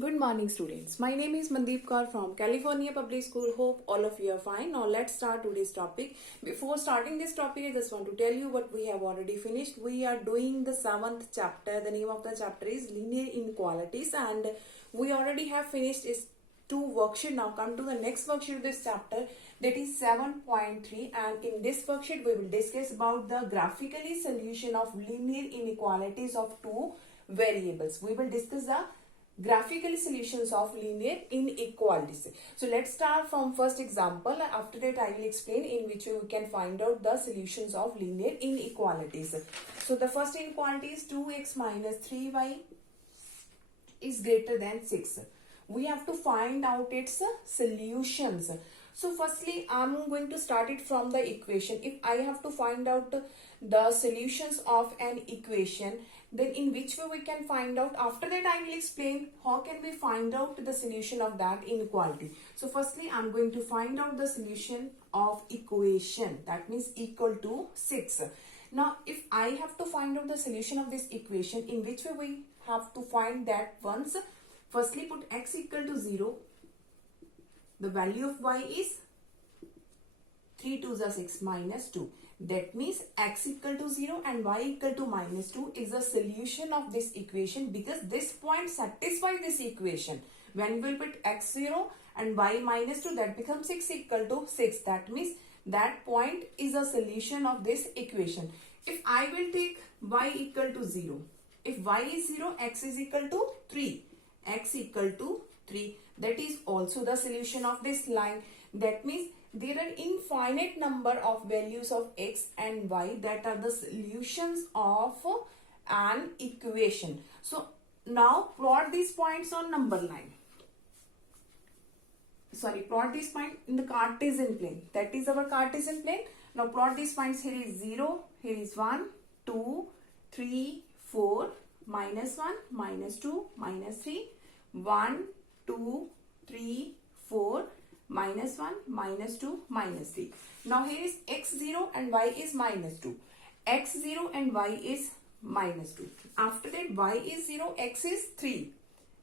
Good morning, students. My name is Mandeep Kaur from California Public School. Hope all of you are fine. Now let's start today's topic. Before starting this topic, I just want to tell you what we have already finished. We are doing the 7th chapter. The name of the chapter is Linear Inequalities, and we already have finished its 2 worksheet. Now come to the next worksheet of this chapter, that is 7.3, and in this worksheet we will discuss about the graphically solution of linear inequalities of 2 variables. We will discuss the graphical solutions of linear inequalities. So let's start from first example. After that I will explain in which way we can find out the solutions of linear inequalities. So the first inequality is 2x minus 3y is greater than 6. We have to find out its solutions. So firstly, I'm going to start it from the equation. If I have to find out the solutions of an equation, then in which way we can find out? After that, I will explain how can we find out the solution of that inequality. So firstly, I'm going to find out the solution of equation, that means equal to 6. Now, if I have to find out the solution of this equation, in which way we have to find that once? Firstly, put x equal to 0. The value of y is 3 2s are 6 minus 2. That means x equal to 0 and y equal to minus 2 is the solution of this equation, because this point satisfies this equation. When we put x 0 and y minus 2, that becomes 6 equal to 6. That means that point is a solution of this equation. If I will take y equal to 0, if y is 0, x is equal to 3. X equal to 3. That is also the solution of this line. That means there are infinite number of values of x and y that are the solutions of an equation. So now plot these points on number line. Plot this point in the Cartesian plane. That is our Cartesian plane. Now plot these points. Here is 0, here is 1, 2, 3, 4, minus 1, minus 2, minus 3, 1, 2, 3, 4, minus 1, minus 2, minus 3. Now here is x0 and y is minus 2. x0 and y is minus 2. After that, y is 0, x is 3.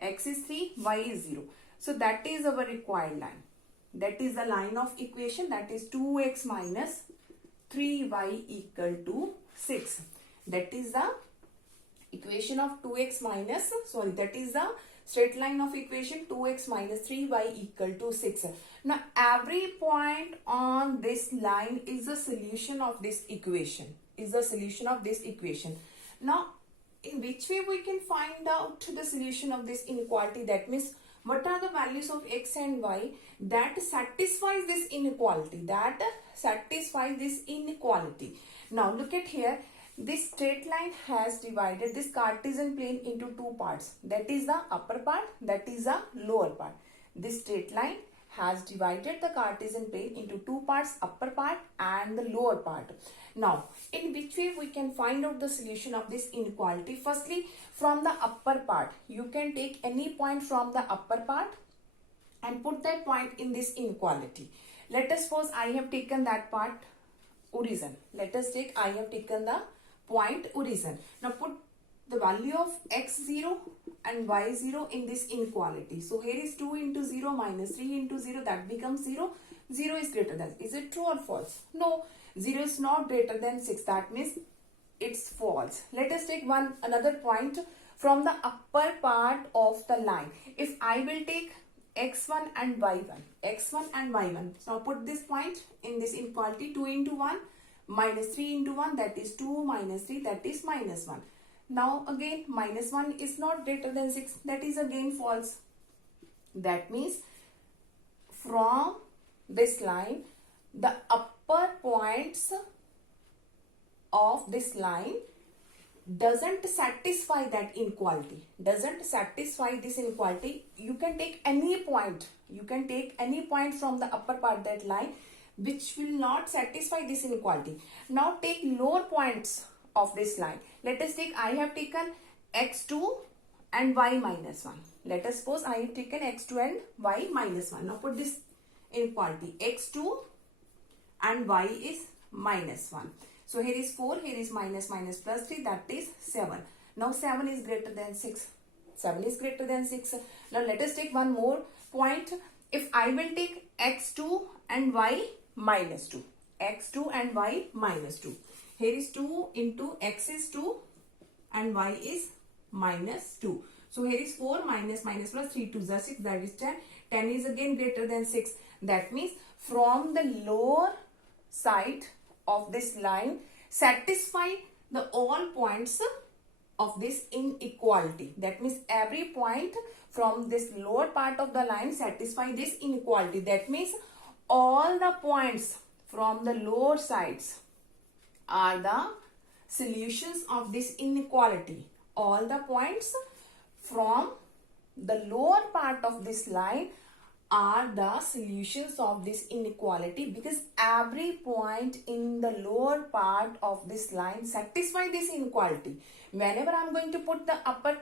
x is 3, y is 0. So that is our required line. That is the line of equation, that is 2x minus 3y equal to 6. That is the equation of 2x minus, that is the straight line of equation 2x minus 3y equal to 6. Now every point on this line is the solution of this equation. Now in which way we can find out the solution of this inequality? That means what are the values of x and y that satisfies this inequality? Now look at here. This straight line has divided this Cartesian plane into 2 parts. That is the upper part, that is the lower part. This straight line has divided the Cartesian plane into 2 parts, upper part and the lower part. Now, in which way we can find out the solution of this inequality? Firstly, from the upper part, you can take any point from the upper part and put that point in this inequality. Let us suppose I have taken that part origin. Let us take I have taken the point origin. Now put the value of x0 and y0 in this inequality. So here is 2 into 0 minus 3 into 0, that becomes 0. 0 is greater than. Is it true or false? No, 0 is not greater than 6. That means it's false. Let us take another point from the upper part of the line. If I will take x1 and y1, now put this point in this inequality. 2 into 1 minus 3 into 1, that is 2 minus 3, that is minus 1. Now again minus 1 is not greater than 6, that is again false. That means from this line, the upper points of this line doesn't satisfy that inequality, You can take any point, from the upper part of that line which will not satisfy this inequality. Now take lower points of this line. Let us take, I have taken x2 and y minus 1. Let us suppose I have taken x2 and y minus 1. Now put this inequality. x2 and y is minus 1. So here is 4, here is minus plus 3, that is 7. Now 7 is greater than 6. 7 is greater than 6. Now let us take one more point. If I will take x2 and y minus 2. x2 and y minus 2. Here is 2 into x is 2 and y is minus 2. So here is 4 minus plus 3 to 6, that is 10. 10 is again greater than 6. That means from the lower side of this line, satisfy the all points of this inequality. That means every point from this lower part of the line satisfy this inequality. That means all the points from the lower sides are the solutions of this inequality. All the points from the lower part of this line are the solutions of this inequality, because every point in the lower part of this line satisfy this inequality. Whenever I am going to put the upper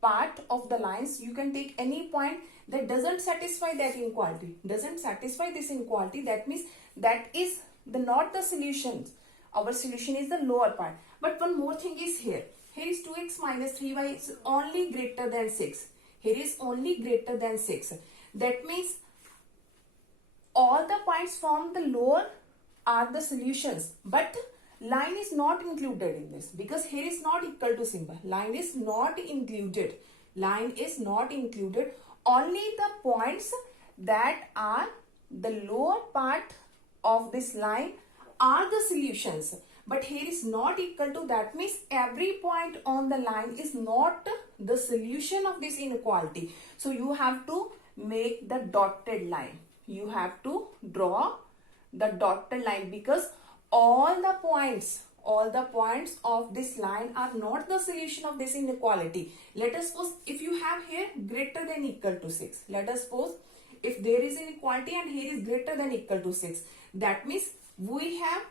part of the lines, you can take any point that doesn't satisfy that inequality, doesn't satisfy this inequality. That means that is not the solution. Our solution is the lower part. But one more thing is here. Here is 2x minus 3y is only greater than 6. Here is only greater than 6. That means all the points from the lower are the solutions. But line is not included in this, because here is not equal to symbol. Line is not included. Line is not included. Only the points that are the lower part of this line are the solutions. But here is not equal to, that means every point on the line is not the solution of this inequality. So you have to make the dotted line. You have to draw the dotted line, because all the points of this line are not the solution of this inequality. Let us suppose if you have here greater than equal to 6. Let us suppose if there is inequality and here is greater than equal to 6. That means we have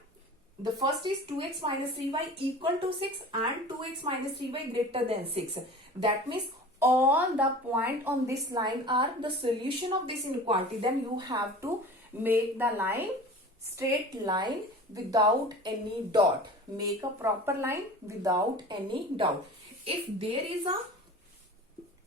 the first is 2x minus 3y equal to 6 and 2x minus 3y greater than 6. That means all the point on this line are the solution of this inequality. Then you have to make the line straight line without any dot. Make a proper line without any dot. If there is a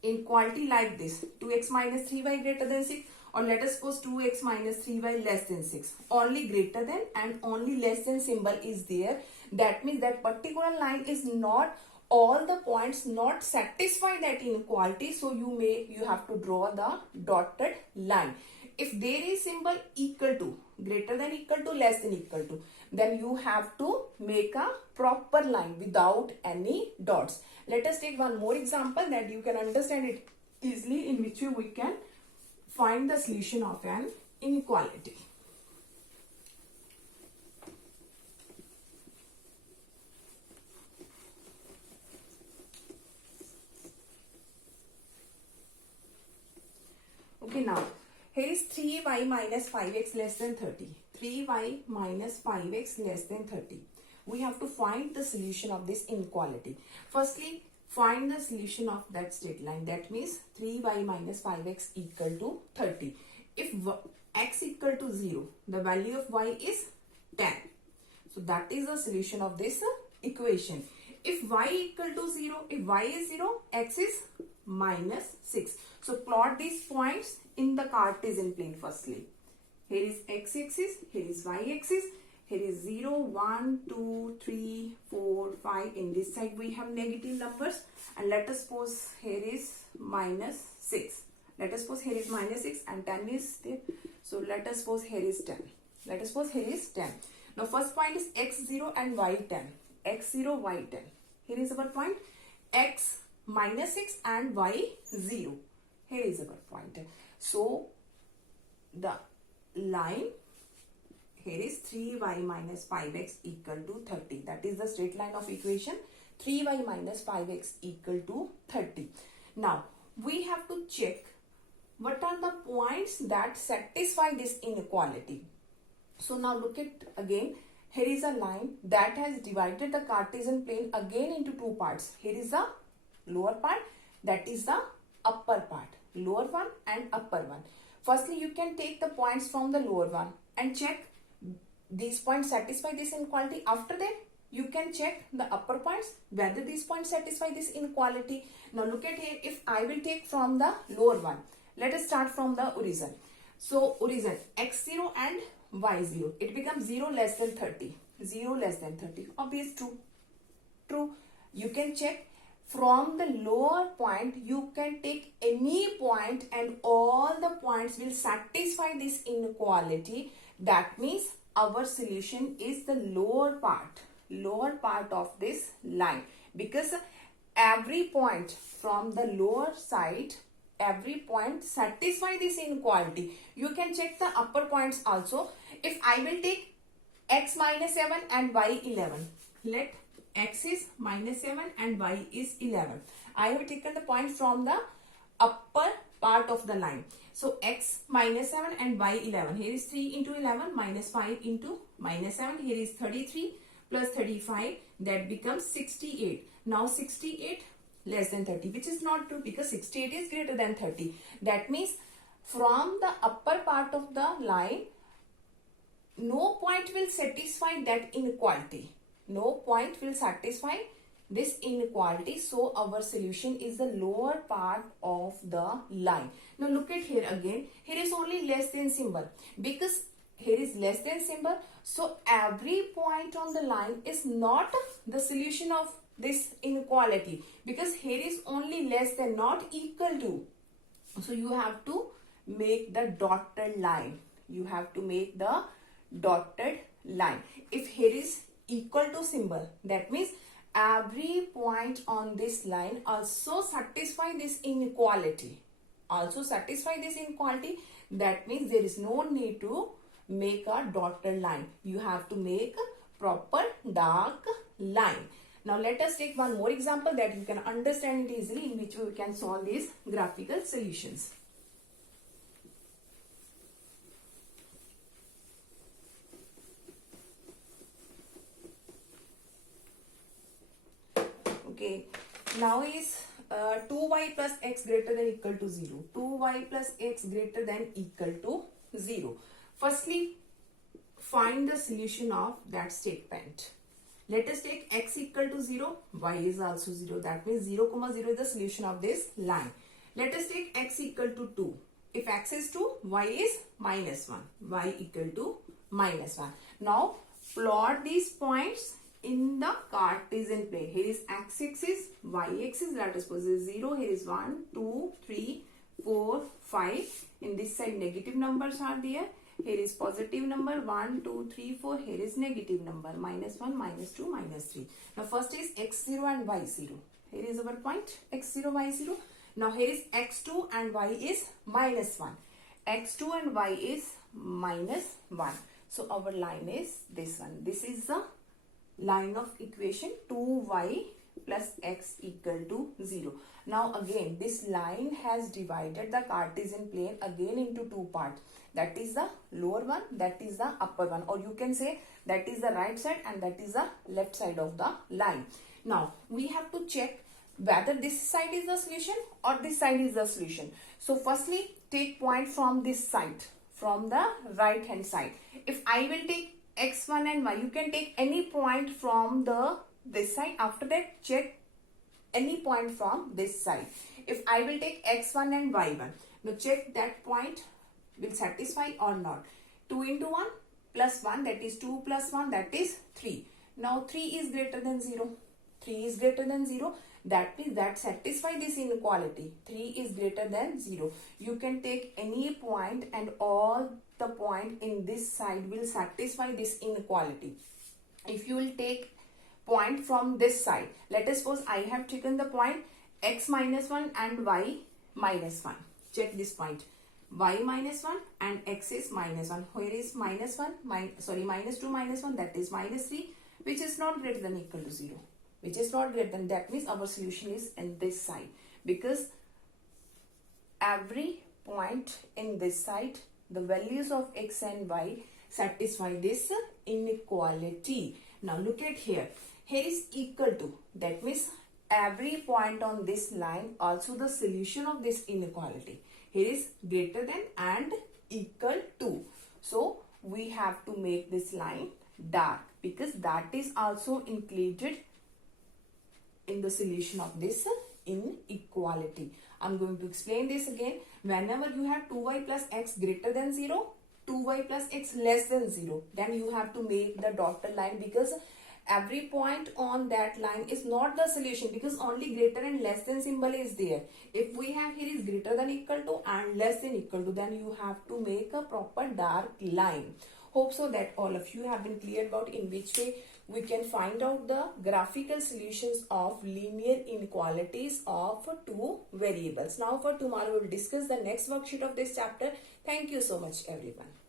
inequality like this, 2x minus 3y greater than 6, or let us suppose 2x minus 3y less than 6, only greater than and only less than symbol is there. That means that particular line is not, all the points not satisfy that inequality. So you have to draw the dotted line. If there is symbol equal to, greater than equal to, less than equal to, then you have to make a proper line without any dots. Let us take one more example that you can understand it easily, in which we can find the solution of an inequality. Okay, now here is 3y minus 5x less than 30. 3y minus 5x less than 30. We have to find the solution of this inequality. Firstly, find the solution of that straight line. That means 3y minus 5x equal to 30. If x equal to 0, the value of y is 10. So that is the solution of this equation. If y equal to 0, if y is 0, x is minus 6. So plot these points in the Cartesian plane firstly. Here is x-axis, here is y-axis. Here is 0, 1, 2, 3, 4, 5. In this side we have negative numbers. And let us suppose here is minus 6. Let us suppose here is minus 6 and 10 is there. So let us suppose here is 10. Let us suppose here is 10. Now first point is x0 and y10. x0, y10. Here is our point. X minus 6 and y0. Here is our point. So the line, here is 3y minus 5x equal to 30. That is the straight line of equation. 3y minus 5x equal to 30. Now, we have to check what are the points that satisfy this inequality. So now look at again. Here is a line that has divided the Cartesian plane again into two parts. Here is the lower part, that is the upper part. Lower one and upper one. Firstly, you can take the points from the lower one and check these points satisfy this inequality. After that, you can check the upper points whether these points satisfy this inequality. Now look at here, if I will take from the lower one, let us start from the origin. So origin x0 and y0, it becomes 0 less than 30, 0 less than 30, obvious true. True. You can check from the lower point, you can take any point and all the points will satisfy this inequality. That means our solution is the lower part of this line, because every point from the lower side, every point satisfy this inequality. You can check the upper points also. If I will take x minus 7 and y 11, let x is minus 7 and y is 11. I have taken the point from the upper part of the line. So x minus 7 and y 11. Here is 3 into 11 minus 5 into minus 7. Here is 33 plus 35. That becomes 68. Now 68 less than 30, which is not true because 68 is greater than 30. That means from the upper part of the line, no point will satisfy that inequality. No point will satisfy this inequality. So our solution is the lower part of the line. Now look at here again. Here is only less than symbol. Because here is less than symbol, so every point on the line is not the solution of this inequality, because here is only less than, not equal to. So you have to make the dotted line. You have to make the dotted line. If here is equal to symbol, that means every point on this line also satisfy this inequality. That means there is no need to make a dotted line. You have to make a proper dark line. Now let us take one more example that you can understand it easily, in which we can solve these graphical solutions. Okay, now is 2y plus x greater than equal to 0. 2y plus x greater than equal to 0. Firstly, find the solution of that statement. Let us take x equal to 0, y is also 0. That means 0, 0 is the solution of this line. Let us take x equal to 2. If x is 2, y is minus 1. Y equal to minus 1. Now, plot these points in the Cartesian plane. Here is x-axis, y-axis, let us suppose is 0. Here is 1, 2, 3, 4, 5. In this side, negative numbers are there. Here is positive number 1, 2, 3, 4. Here is negative number minus 1, minus 2, minus 3. Now first is x0 and y0. Here is our point x0, y0. Now here is x2 and y is minus 1. x2 and y is minus 1. So our line is this one. This is the line of equation 2y plus x equal to 0. Now again, this line has divided the Cartesian plane again into two parts. That is the lower one, that is the upper one, or you can say that is the right side and that is the left side of the line. Now we have to check whether this side is the solution or this side is the solution. So firstly, take point from this side, from the right hand side. If I will take x1 and y, you can take any point from this side. After that, check any point from this side. If I will take x1 and y1, now check that point will satisfy or not. 2 into 1 plus 1, that is 2 plus 1, that is 3. Now 3 is greater than 0. 3 is greater than 0. That means that satisfy this inequality. 3 is greater than 0. You can take any point and all the point in this side will satisfy this inequality. If you will take point from this side, let us suppose I have taken the point x minus 1 and y minus 1. Check this point. Y minus 1 and x is minus 1. Here is minus 1, minus 2 minus 1, that is minus 3, which is not greater than equal to 0. Which is not greater than, that means our solution is in this side. Because every point in this side, the values of x and y satisfy this inequality. Now look at here. Here is equal to, that means every point on this line also the solution of this inequality. Here is greater than and equal to. So we have to make this line dark, because that is also included in the solution of this inequality. I'm going to explain this again. Whenever you have 2y plus x greater than 0, 2y plus x less than 0, then you have to make the dotted line, because every point on that line is not the solution, because only greater and less than symbol is there. If we have here is greater than equal to and less than equal to, then you have to make a proper dark line. Hope so that all of you have been clear about in which way we can find out the graphical solutions of linear inequalities of two variables. Now for tomorrow we will discuss the next worksheet of this chapter. Thank you so much everyone.